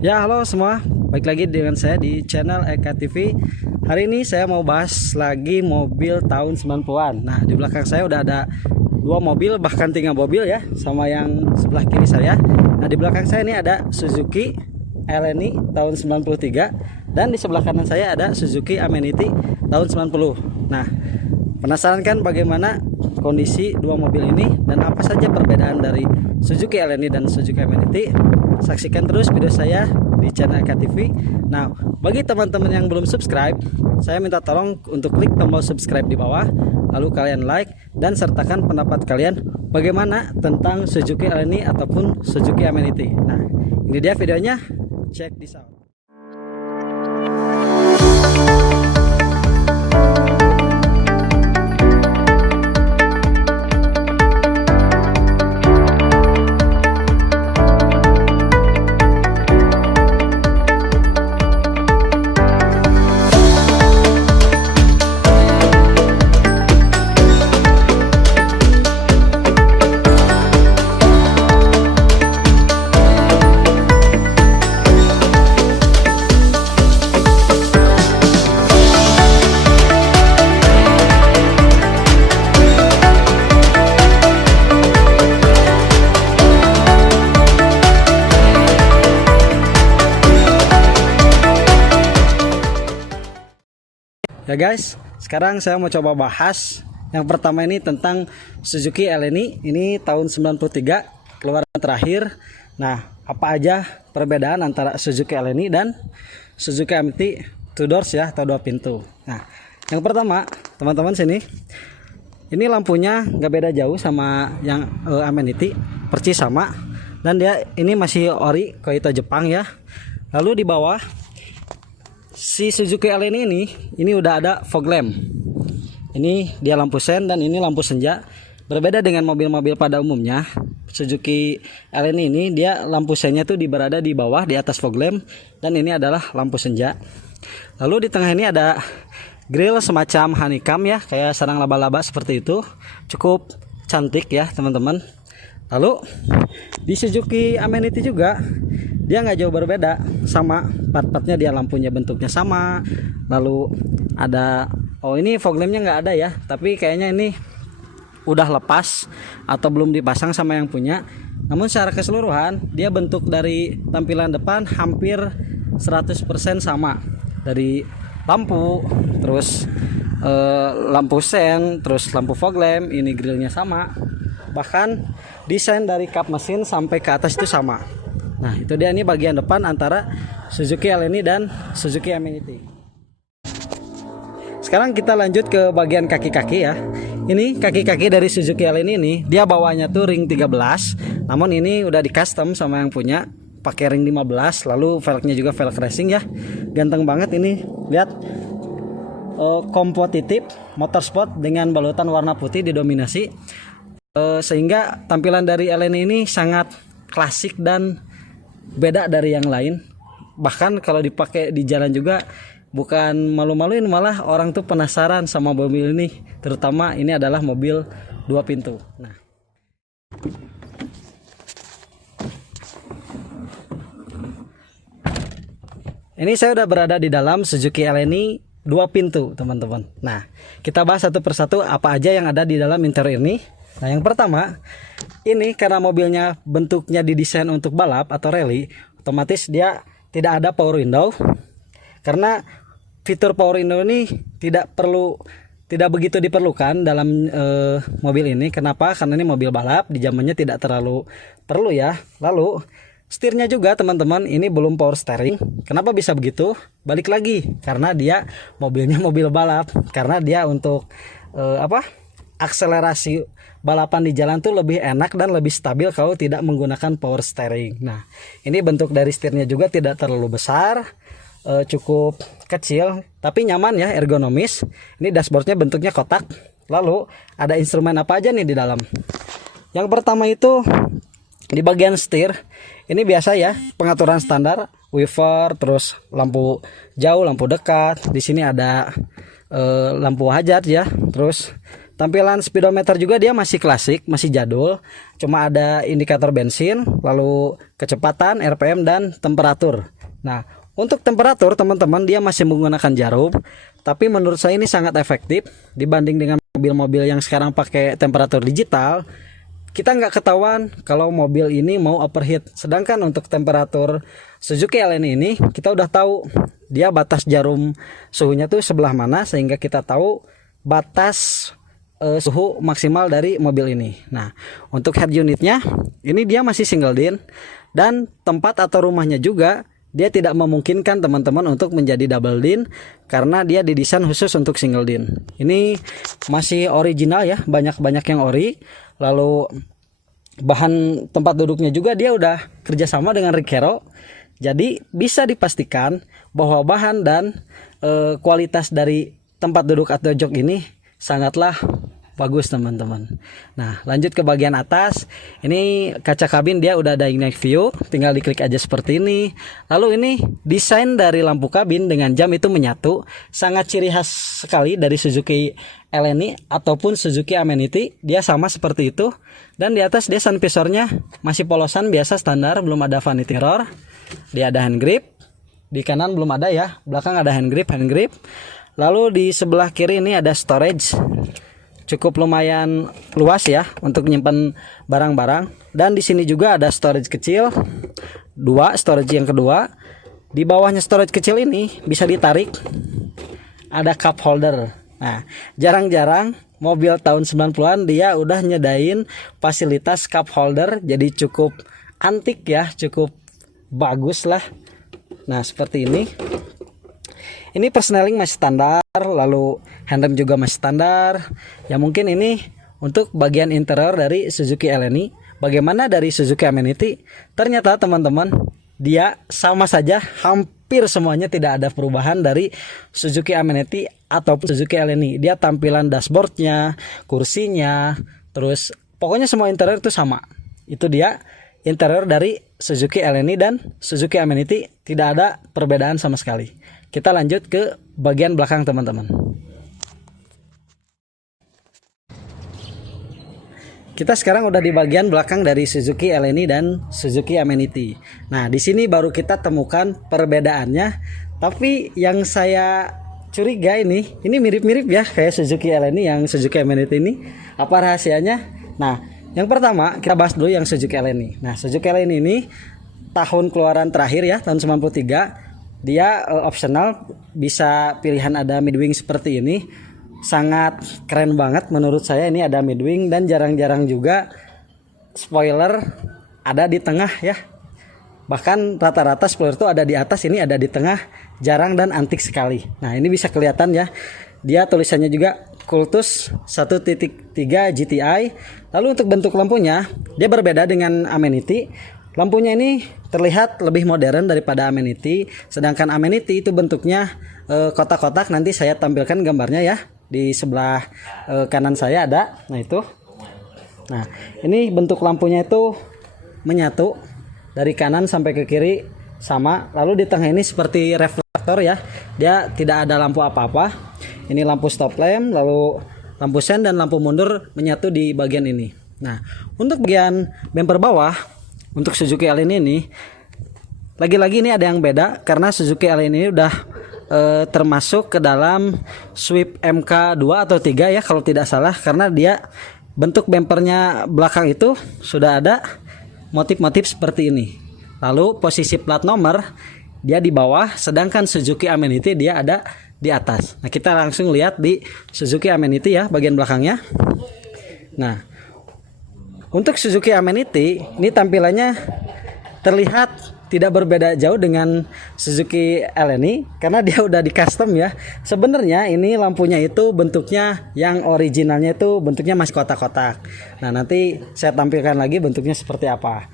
Ya, halo semua. Baik lagi dengan saya di channel Eka TV. Hari ini saya mau bahas lagi mobil tahun 90-an. Nah, di belakang saya udah ada dua mobil, bahkan 3 mobil ya, sama yang sebelah kiri saya. Nah, di belakang saya ini ada Suzuki Alani tahun 93 dan di sebelah kanan saya ada Suzuki Amenity tahun 90. Nah, penasaran kan bagaimana kondisi dua mobil ini dan apa saja perbedaan dari Suzuki Alani dan Suzuki Amenity? Saksikan terus video saya di channel Eka TV. Nah, bagi teman-teman yang belum subscribe, saya minta tolong untuk klik tombol subscribe di bawah, lalu kalian like dan sertakan pendapat kalian bagaimana tentang Suzuki Alani ataupun Suzuki Amenity. Nah, ini dia videonya, check this out. Ya guys, sekarang saya mau coba bahas yang pertama ini tentang Suzuki Alani. Ini tahun 93 keluaran terakhir. Nah, apa aja perbedaan antara Suzuki Alani dan Suzuki Amenity two doors ya, atau 2 pintu. Nah, yang pertama teman-teman sini, ini lampunya nggak beda jauh sama yang Amenity, persis sama, dan dia ini masih ori Koito Jepang ya. Lalu di bawah si Suzuki Alani ini udah ada fog lamp. Ini dia lampu sen dan ini lampu senja. Berbeda dengan mobil-mobil pada umumnya, Suzuki Alani ini dia lampu sennya tuh berada di bawah di atas fog lamp, dan ini adalah lampu senja. Lalu di tengah ini ada grill semacam honeycomb ya, kayak sarang laba-laba seperti itu. Cukup cantik ya teman-teman. Lalu di Suzuki Amenity juga dia nggak jauh berbeda, sama part-partnya, dia lampunya bentuknya sama. Lalu ada, ini fog lampnya nggak ada ya, tapi kayaknya ini udah lepas atau belum dipasang sama yang punya. Namun secara keseluruhan dia bentuk dari tampilan depan hampir 100% sama, dari lampu, terus lampu sen, terus lampu fog lamp, ini grillnya sama, bahkan desain dari kap mesin sampai ke atas itu sama. Nah, itu dia, ini bagian depan antara Suzuki Alani dan Suzuki Amenity. Sekarang kita lanjut ke bagian kaki-kaki ya. Ini kaki-kaki dari Suzuki Alani ini, dia bawahnya tuh ring 13. Namun ini udah di custom sama yang punya, pakai ring 15. Lalu velgnya juga velg racing ya. Ganteng banget ini. Lihat, kompetitif motorsport dengan balutan warna putih didominasi. Sehingga tampilan dari Alani ini sangat klasik dan beda dari yang lain. Bahkan kalau dipakai di jalan juga bukan malu-maluin, malah orang tuh penasaran sama mobil ini. Terutama ini adalah mobil 2 pintu. Nah, ini saya udah berada di dalam Suzuki Alani 2 pintu teman-teman. Nah, kita bahas satu persatu apa aja yang ada di dalam interior ini. Nah, yang pertama, ini karena mobilnya bentuknya didesain untuk balap atau rally, otomatis dia tidak ada power window. Karena fitur power window ini tidak begitu diperlukan dalam mobil ini. Kenapa? Karena ini mobil balap, di zamannya tidak terlalu perlu ya. Lalu setirnya juga teman-teman, ini belum power steering. Kenapa bisa begitu? Balik lagi, karena dia mobilnya mobil balap. Karena dia untuk akselerasi balapan di jalan tuh lebih enak dan lebih stabil kalau tidak menggunakan power steering. Nah, ini bentuk dari setirnya juga tidak terlalu besar, cukup kecil tapi nyaman ya, ergonomis. Ini dashboardnya bentuknya kotak. Lalu ada instrumen apa aja nih di dalam? Yang pertama itu di bagian setir, ini biasa ya, pengaturan standar, waiver, terus lampu jauh, lampu dekat. Di sini ada lampu hazard ya, terus Tampilan speedometer juga dia masih klasik, masih jadul. Cuma ada indikator bensin, lalu kecepatan, RPM, dan temperatur. Nah, untuk temperatur teman-teman dia masih menggunakan jarum. Tapi menurut saya ini sangat efektif dibanding dengan mobil-mobil yang sekarang pakai temperatur digital. Kita nggak ketahuan kalau mobil ini mau overheat. Sedangkan untuk temperatur Suzuki Aleni ini kita udah tahu dia batas jarum suhunya tuh sebelah mana, sehingga kita tahu batas suhu maksimal dari mobil ini. Nah, untuk head unitnya ini dia masih single din, dan tempat atau rumahnya juga dia tidak memungkinkan teman-teman untuk menjadi double din karena dia didesain khusus untuk single din. Ini masih original ya, banyak yang ori. Lalu bahan tempat duduknya juga dia udah kerjasama dengan Recaro. Jadi bisa dipastikan bahwa bahan dan kualitas dari tempat duduk atau jok ini sangatlah bagus teman-teman. Nah, lanjut ke bagian atas. Ini kaca kabin dia udah ada night view, tinggal diklik aja seperti ini. Lalu ini desain dari lampu kabin dengan jam itu menyatu, sangat ciri khas sekali dari Suzuki Aleni ataupun Suzuki Amenity. Dia sama seperti itu. Dan di atas dia sun visornya masih polosan biasa standar, belum ada vanity mirror. Dia ada hand grip. Di kanan belum ada ya, belakang ada hand grip. Lalu di sebelah kiri ini ada storage. Cukup lumayan luas ya untuk menyimpan barang-barang. Dan di sini juga ada storage kecil, dua storage yang kedua. Di bawahnya storage kecil ini bisa ditarik, ada cup holder. Nah, jarang-jarang mobil tahun 90-an dia udah nyedain fasilitas cup holder, jadi cukup antik ya, cukup bagus lah. Nah, seperti ini. Ini persneling masih standar, lalu handrem juga masih standar. Ya mungkin ini untuk bagian interior dari Suzuki Aleni. Bagaimana dari Suzuki Amenity? Ternyata teman-teman, dia sama saja, hampir semuanya tidak ada perubahan dari Suzuki Amenity ataupun Suzuki Aleni. Dia tampilan dashboardnya, kursinya, terus pokoknya semua interior itu sama. Itu dia interior dari Suzuki Aleni dan Suzuki Amenity, tidak ada perbedaan sama sekali. Kita lanjut ke bagian belakang teman-teman. Kita sekarang udah di bagian belakang dari Suzuki Aleni dan Suzuki Amenity. Nah, di sini baru kita temukan perbedaannya. Tapi yang saya curiga ini mirip-mirip ya kayak Suzuki Aleni yang Suzuki Amenity ini. Apa rahasianya? Nah, yang pertama kita bahas dulu yang Suzuki Aleni. Nah, Suzuki Aleni ini tahun keluaran terakhir ya, tahun 93. Dia optional, bisa pilihan ada midwing seperti ini. Sangat keren banget menurut saya, ini ada midwing. Dan jarang-jarang juga spoiler ada di tengah ya. Bahkan rata-rata spoiler itu ada di atas, ini ada di tengah. Jarang dan antik sekali. Nah, ini bisa kelihatan ya. Dia tulisannya juga Cultus 1.3 GTI. Lalu untuk bentuk lampunya dia berbeda dengan Amenity. Lampunya ini terlihat lebih modern daripada Amenity. Sedangkan Amenity itu bentuknya kotak-kotak. Nanti saya tampilkan gambarnya ya. Di sebelah kanan saya ada. Nah itu. Nah ini bentuk lampunya itu menyatu. Dari kanan sampai ke kiri sama. Lalu di tengah ini seperti reflektor ya. Dia tidak ada lampu apa-apa. Ini lampu stop lamp. Lalu lampu sen dan lampu mundur menyatu di bagian ini. Nah untuk bagian bumper bawah, untuk Suzuki Aleni ini, lagi-lagi ini ada yang beda karena Suzuki Aleni ini udah termasuk ke dalam Swift MK2 atau 3 ya kalau tidak salah, karena dia bentuk bumpernya belakang itu sudah ada motif-motif seperti ini. Lalu posisi plat nomor dia di bawah, sedangkan Suzuki Amenity dia ada di atas. Nah, kita langsung lihat di Suzuki Amenity ya bagian belakangnya. Nah, untuk Suzuki Amenity ini tampilannya terlihat tidak berbeda jauh dengan Suzuki Aleni karena dia udah di custom ya. Sebenarnya ini lampunya itu bentuknya yang originalnya itu bentuknya masih kotak-kotak. Nah, nanti saya tampilkan lagi bentuknya seperti apa.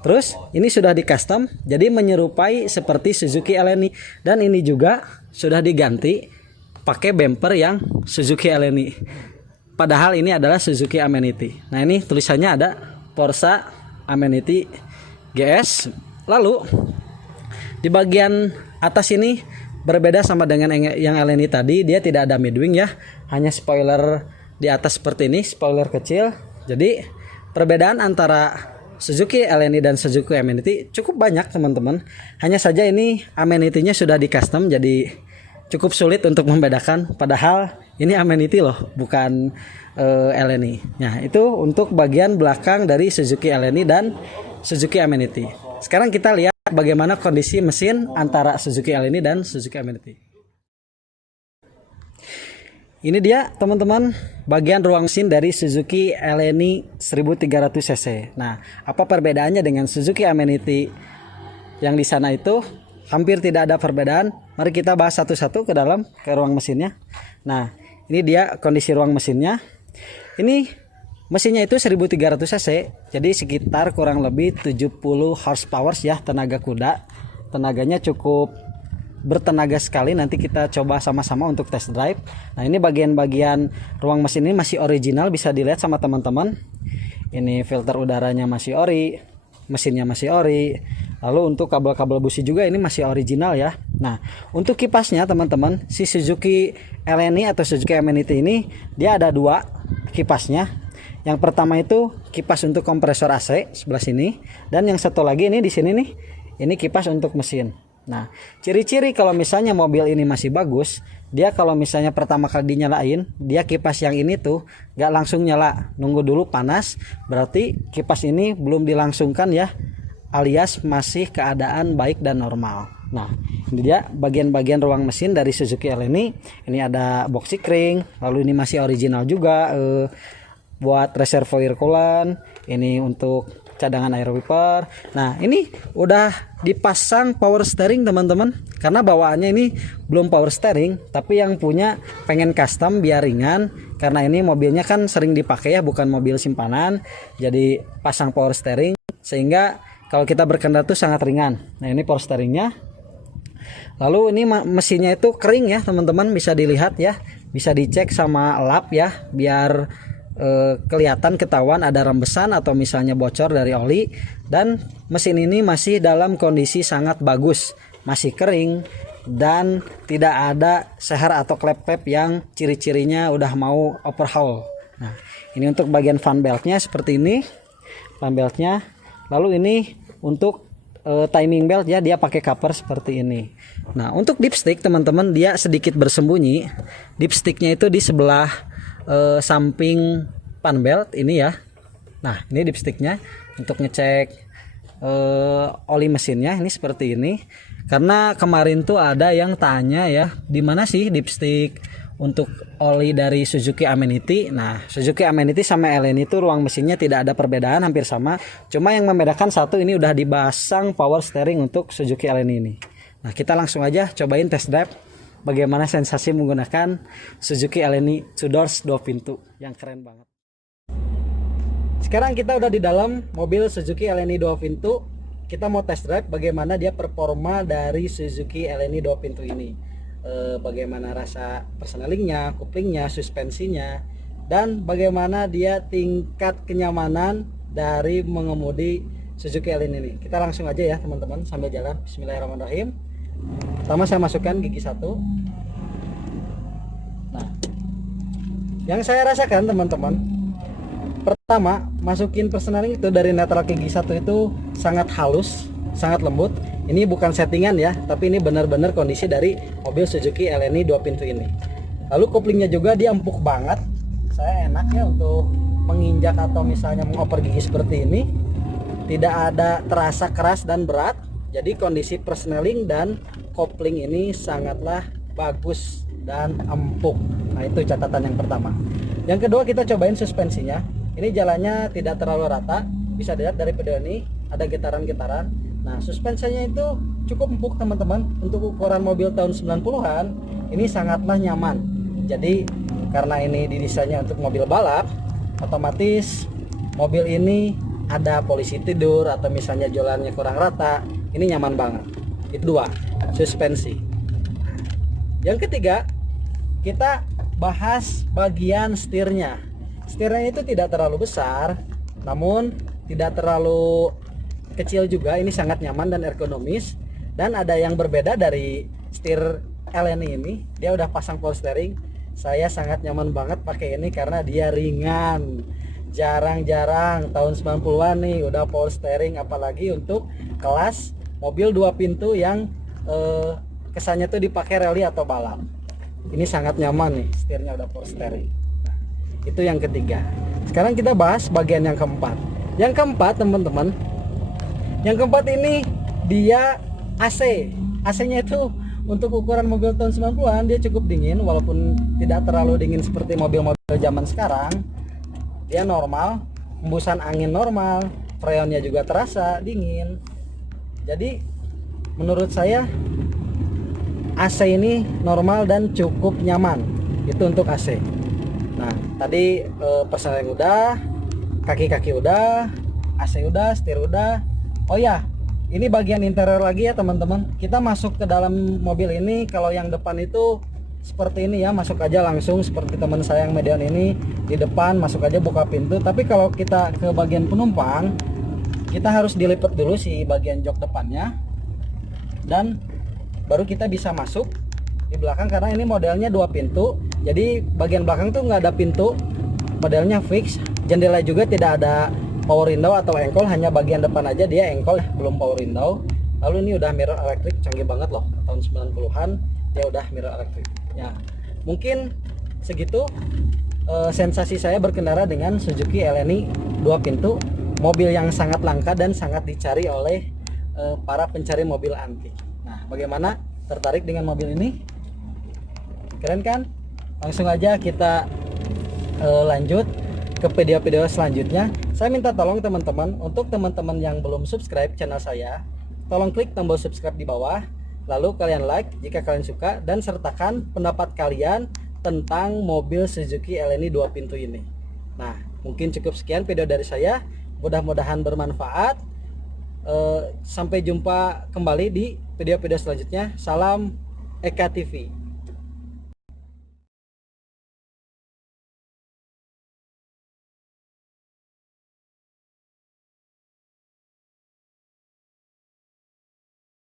Terus ini sudah di custom jadi menyerupai seperti Suzuki Aleni, dan ini juga sudah diganti pakai bumper yang Suzuki Aleni. Padahal ini adalah Suzuki Amenity. Nah ini tulisannya ada Forza Amenity GS. Lalu di bagian atas ini berbeda sama dengan yang Aleni tadi. Dia tidak ada midwing ya, hanya spoiler di atas seperti ini, spoiler kecil. Jadi perbedaan antara Suzuki Aleni dan Suzuki Amenity cukup banyak teman-teman. Hanya saja ini amenity-nya sudah di custom, jadi cukup sulit untuk membedakan. Padahal ini Amenity loh, bukan Aleni. Nah itu untuk bagian belakang dari Suzuki Aleni dan Suzuki Amenity. Sekarang kita lihat bagaimana kondisi mesin antara Suzuki Aleni dan Suzuki Amenity. Ini dia teman-teman bagian ruang mesin dari Suzuki Aleni 1300 cc. Nah, apa perbedaannya dengan Suzuki Amenity yang di sana itu? Hampir tidak ada perbedaan. Mari kita bahas satu-satu ke dalam ke ruang mesinnya. Nah, ini dia kondisi ruang mesinnya. Ini mesinnya itu 1300 cc. Jadi sekitar kurang lebih 70 horsepower ya tenaga kuda. Tenaganya cukup bertenaga sekali. Nanti kita coba sama-sama untuk test drive. Nah ini bagian-bagian ruang mesin ini masih original, bisa dilihat sama teman-teman. Ini filter udaranya masih ori, mesinnya masih ori. Lalu untuk kabel-kabel busi juga ini masih original ya. Nah untuk kipasnya teman-teman, si Suzuki Aleni atau Suzuki Amenity ini dia ada dua kipasnya. Yang pertama itu kipas untuk kompresor AC sebelah sini, dan yang satu lagi ini di sini nih, ini kipas untuk mesin. Nah, ciri-ciri kalau misalnya mobil ini masih bagus, dia kalau misalnya pertama kali dinyalain, dia kipas yang ini tuh gak langsung nyala, nunggu dulu panas, berarti kipas ini belum dilangsungkan ya, alias masih keadaan baik dan normal. Nah, ini dia bagian-bagian ruang mesin dari Suzuki Aleni. Ini ada box ring, lalu ini masih original juga buat reservoir coolant, ini untuk cadangan air wiper. Nah ini udah dipasang power steering teman-teman, karena bawaannya ini belum power steering, tapi yang punya pengen custom biar ringan, karena ini mobilnya kan sering dipakai ya, bukan mobil simpanan, jadi pasang power steering sehingga kalau kita berkendara tuh sangat ringan. Nah ini power steeringnya. Lalu ini mesinnya itu kering ya teman-teman, bisa dilihat ya, bisa dicek sama lap ya, biar kelihatan ketahuan ada rembesan atau misalnya bocor dari oli. Dan mesin ini masih dalam kondisi sangat bagus, masih kering dan tidak ada seher atau klep-klep yang ciri-cirinya udah mau overhaul. Nah ini untuk bagian fan beltnya seperti ini, fan beltnya. Lalu ini untuk timing belt ya, dia pakai cover seperti ini. Nah untuk dipstick teman-teman, dia sedikit bersembunyi. Dipsticknya itu di sebelah samping fan belt ini ya. Nah ini dipsticknya untuk ngecek oli mesinnya ini seperti ini. Karena kemarin tuh ada yang tanya ya, di mana sih dipstick untuk oli dari Suzuki Amenity. Nah Suzuki Amenity sama Aleni itu ruang mesinnya tidak ada perbedaan, hampir sama. Cuma yang membedakan satu, ini udah dipasang power steering untuk Suzuki Aleni ini. Nah kita langsung aja cobain test drive bagaimana sensasi menggunakan Suzuki Aleni 2 doors 2 pintu yang keren banget. Sekarang kita udah di dalam mobil Suzuki Aleni 2 pintu. Kita mau test drive bagaimana dia performa dari Suzuki Aleni 2 pintu ini. Bagaimana rasa persenelingnya, kuplingnya, suspensinya, dan bagaimana dia tingkat kenyamanan dari mengemudi Suzuki Aleni ini. Kita langsung aja ya teman-teman sambil jalan. Bismillahirrahmanirrahim. Pertama saya masukkan gigi 1. Nah, yang saya rasakan teman-teman, pertama masukin persenaling itu dari netral gigi 1 itu sangat halus, sangat lembut. Ini bukan settingan ya, tapi ini benar-benar kondisi dari mobil Suzuki Aleni 2 pintu ini. Lalu koplingnya juga dia empuk banget. Saya enak ya untuk menginjak atau misalnya mengoper gigi seperti ini. Tidak ada terasa keras dan berat. Jadi kondisi persneling dan kopling ini sangatlah bagus dan empuk. Nah itu catatan yang pertama. Yang kedua kita cobain suspensinya. Ini jalannya tidak terlalu rata. Bisa dilihat dari video ini ada getaran-getaran. Nah suspensinya itu cukup empuk teman-teman. Untuk ukuran mobil tahun 90-an ini sangatlah nyaman. Jadi karena ini didesainnya untuk mobil balap, otomatis mobil ini ada polisi tidur atau misalnya jalannya kurang rata, ini nyaman banget. Itu dua, suspensi. Yang ketiga, kita bahas bagian setirnya. Setirnya itu tidak terlalu besar, namun tidak terlalu kecil juga. Ini sangat nyaman dan ergonomis. Dan ada yang berbeda dari setir Aleni ini, dia udah pasang power steering. Saya sangat nyaman banget pakai ini karena dia ringan. Jarang-jarang tahun 90-an nih udah power steering, apalagi untuk kelas mobil 2 pintu yang kesannya tuh dipakai rally atau balap. Ini sangat nyaman nih, setirnya udah power steering. Nah, itu yang ketiga. Sekarang kita bahas bagian yang keempat. Yang keempat teman-teman, yang keempat ini dia AC. AC-nya itu untuk ukuran mobil tahun 90-an dia cukup dingin, walaupun tidak terlalu dingin seperti mobil-mobil zaman sekarang. Dia normal, hembusan angin normal, freonnya juga terasa dingin. Jadi menurut saya AC ini normal dan cukup nyaman. Itu untuk AC. Nah, tadi persneling udah, kaki-kaki udah, AC udah, setir udah. Oh ya, ini bagian interior lagi ya teman-teman. Kita masuk ke dalam mobil ini, kalau yang depan itu seperti ini ya, masuk aja langsung seperti teman saya yang median ini, di depan masuk aja buka pintu. Tapi kalau kita ke bagian penumpang, kita harus dilipat dulu si bagian jok depannya, dan baru kita bisa masuk di belakang, karena ini modelnya 2 pintu. Jadi bagian belakang tuh nggak ada pintu, modelnya fix. Jendela juga tidak ada power window atau engkol, hanya bagian depan aja dia engkol, belum power window. Lalu ini udah mirror elektrik, canggih banget loh, tahun 90-an dia udah mirror elektrik ya. Mungkin segitu sensasi saya berkendara dengan Suzuki Eleni 2 pintu, mobil yang sangat langka dan sangat dicari oleh para pencari mobil antik. Nah, bagaimana, tertarik dengan mobil ini? Keren kan? Langsung aja kita lanjut ke video-video selanjutnya. Saya minta tolong teman-teman, untuk teman-teman yang belum subscribe channel saya, tolong klik tombol subscribe di bawah, lalu kalian like jika kalian suka, dan sertakan pendapat kalian tentang mobil Suzuki Eleni 2 pintu ini. Nah, mungkin cukup sekian video dari saya, mudah-mudahan bermanfaat. Sampai jumpa kembali di video-video selanjutnya. Salam Eka TV.